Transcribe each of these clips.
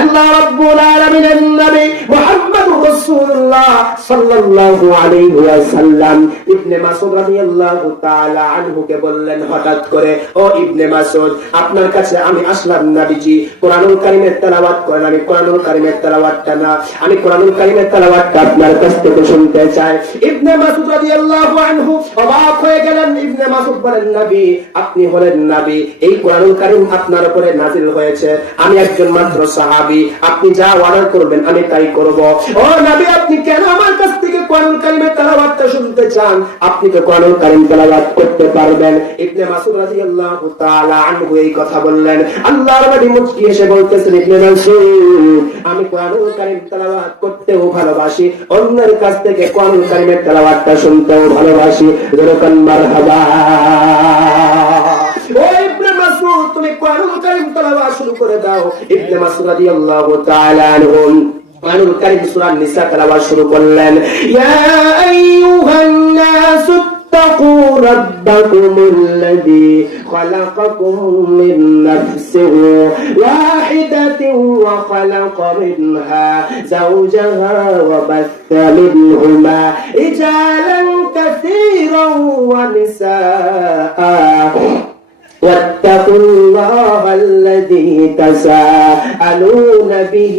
আল্লাহ রাব্বুল আলামিনের নবী মুহাম্মদুর রাসূলুল্লাহ সাল্লাল্লাহু আলাইহি ওয়াসাল্লাম ইবনে মাসউদ রাদিয়াল্লাহু তাআলা আনহুকে বললেন হঠাৎ করে, ও ইবনে মাসউদ, আপনার কাছে আমি আসলাম নবীজি, কোরআনুল কারীমের তেলাওয়াত করেন। আমি কোরআনুল কারীমের তেলাওয়াতটা না, আমি কোরআনুল কারীমের তেলাওয়াতটা আপনার কাছ থেকে শুনতে চাই। ইবনে মাসউদ রাদিয়াল্লাহু আনহু অবাক হয়ে গেলেন। ইবনে মাসউদ বলেন, নবী, আপনি হলেন নবী, এই কোরআনুল কারীম আপনার উপরে নাযিল হয়েছে, আমি একজন মাত্র সাহাবী, আপনি যা অর্ডার করবেন আমি তাই করব। ও নবী, আপনি কেন আমার কাছ থেকে কোরআনুল কারীমের তেলাওয়াতটা শুনতে চান? আপনি তো কোরআনুল কারীম তেলাওয়াত করতে পারবেন। ইবনে মাসউদ রাদিয়াল্লাহু তাআলা আনহু এই কথা বললেন। আল্লাহর নবী মুচকি এসে বলতেছেন, ইবনে মাসউদ, আমি কোরআনুল কারীম তেলাওয়াত করতেও ভালোবাসি, অন্যের কাছ থেকে কোরআনুল কারীমের তেলাওয়াতটা শুনতেও ভালোবাসি। যেরকম মারহাবা। ও ইবনে মাসউদ, তুমি কোরআনুল কারীম তেলাওয়াত শুরু করে দাও। ইবনে মাসউদ রাদিয়াল্লাহু তাআলা আনহু কোরআনুল কারীম সূরা নিসা তেলাওয়াত শুরু করলেন। ইয়া আইয়ুহান নাস اتقوا ربكم الذي خلقكم من نفس واحدة وخلق منها زوجها وبث منهما رجالا كثيرا ونساء واتقوا الله الذي تساءلون به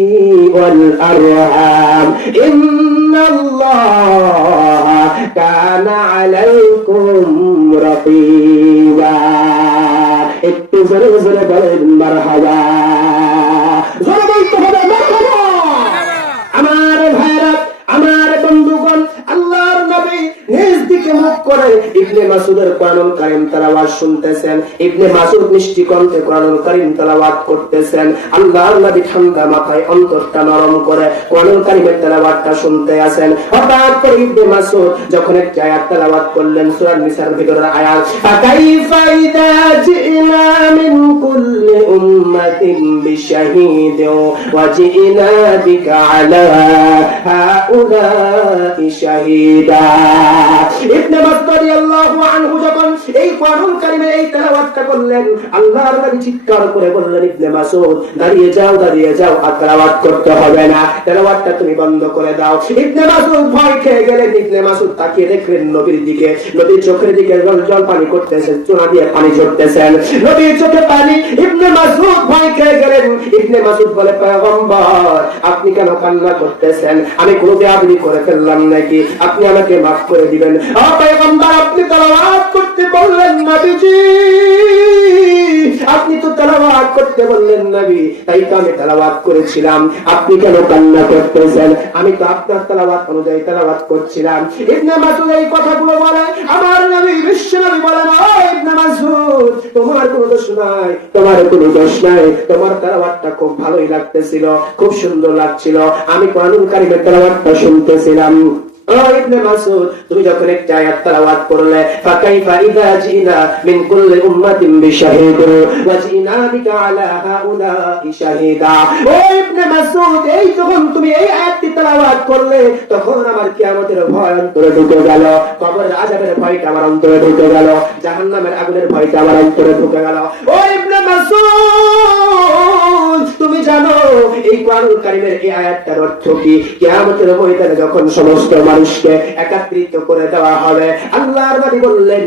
والأرحام إن الله كان عليكم رقيبا একটু জোরে জোরে বলেন মারহাবা। জোরে বলতে হবে মারহাবা। আমার ভাইরা, আমার বন্ধুগণ, আল্লাহর নবী নিজ দিকে মুখ করে ইবনে মাসউদের কোরআনুল কারীম তেলাওয়াত শুনতেছেন। ইবনে মাসউদ মিষ্টি কণ্ঠে কোরআনুল কারীম তেলাওয়াত করতেছেন। আল্লাহর নবী ঠান্ডা মাথায় অন্তরটা নরম করে কোরআনুল কারীমের তেলাওয়াতটা শুনতে আছেন। হঠাৎ করে ইবনে মাসউদ যখন একটা আয়াত তেলাওয়াত করলেন, সূরা নিসার ভিতরের আয়াত, ফাকাইফা ইযা জিনা মিন কুল্লি উম্মাতিন বিশাহীদিন ওয়া জিনা বিকা আলা হাউলাই শাহীদা। ইবনে মাসউদ রাদিয়াল্লাহু আনহু যখন এই কোরআনুল কারীমের এই তেলাওয়াতটা করলেন, আল্লাহর নবী চিৎকার করে বললেন, ইবনে মাসউদ, দাঁড়িয়ে যাও, দাঁড়িয়ে যাও, আর তেলাওয়াত করতে হবে না, তেলাওয়াতটা তুমি বন্ধ করে দাও। ইবনে মাসউদ ভয় খেয়ে গেলেন। ইবনে মাসউদ তাকিয়ে দেখলেন নবীর দিকে, নবীর চোখের দিকে জল পানি করতেছেন, চোনা দিয়ে পানি ঝরতেছেন, নবীর চোখে পানি। ইবনে মাসউদ ভয় খেয়ে গেলেন। ইবনে মাসউদ বলে, পয়গম্বর, আপনি কেন কান্না করতেছেন? আমি কোনো বেয়াদবি করে ফেললাম নাকি? আপনি আমাকে মাফ করে দিবেন। ও পয়গম্বর, আপনি তেলাওয়াত করতে বললেন নবীজি, আপনি তো তেলাওয়াত করতে বললেন নবী, তাই তো আমি তেলাওয়াত করেছিলাম, আপনি কেন কান্না করতেছেন? আমি তো আপনার তেলাওয়াত অনুযায়ী তেলাওয়াত করছিলাম। ইবনে মাসউদ এই কথাগুলো বলে আমার নবী বিশ্ব নবী বলেন, ও ইবনে মাসউদ, তোমার কোনো দোষ নাই, তোমার কোনো দোষ নাই, তোমার তেলাওয়াতটা খুব ভালোই লাগতেছিল, খুব সুন্দর লাগছিল, আমি কোরআনুল কারীমের তেলাওয়াতটা শুনতেছিলাম। ও ইবনে মাসউদ, তুমি যখন একটা আয়াত তেলাওয়াত করলে, ফাকাইফা ইযা জিনা মিন কুল্লি উম্মাতিন বিশাহীদিন ওয়া জিনা বিকা আলা হাউলাই শাহীদা। ও ইবনে মাসউদ, এই যখন তুমি এই আয়াতটি তেলাওয়াত করলে, তখন আমার কিয়ামতের ভয় অন্তরে ঢুকে গেল, কবরের আযাবের ভয়টা আমার অন্তরে ঢুকে গেল, জাহান্নামের আগুনের ভয়টা আমার অন্তরে ঢুকে গেল। ও ইবনে মাসউদ, তুমি জানো এই কোরআনুল কারীমের এই আয়াতটার অর্থ কি? কিয়ামতের ময়দানে যখন সমস্ত মানুষকে একত্রিত করে দেওয়া হবে, আল্লাহর নবী বললেন,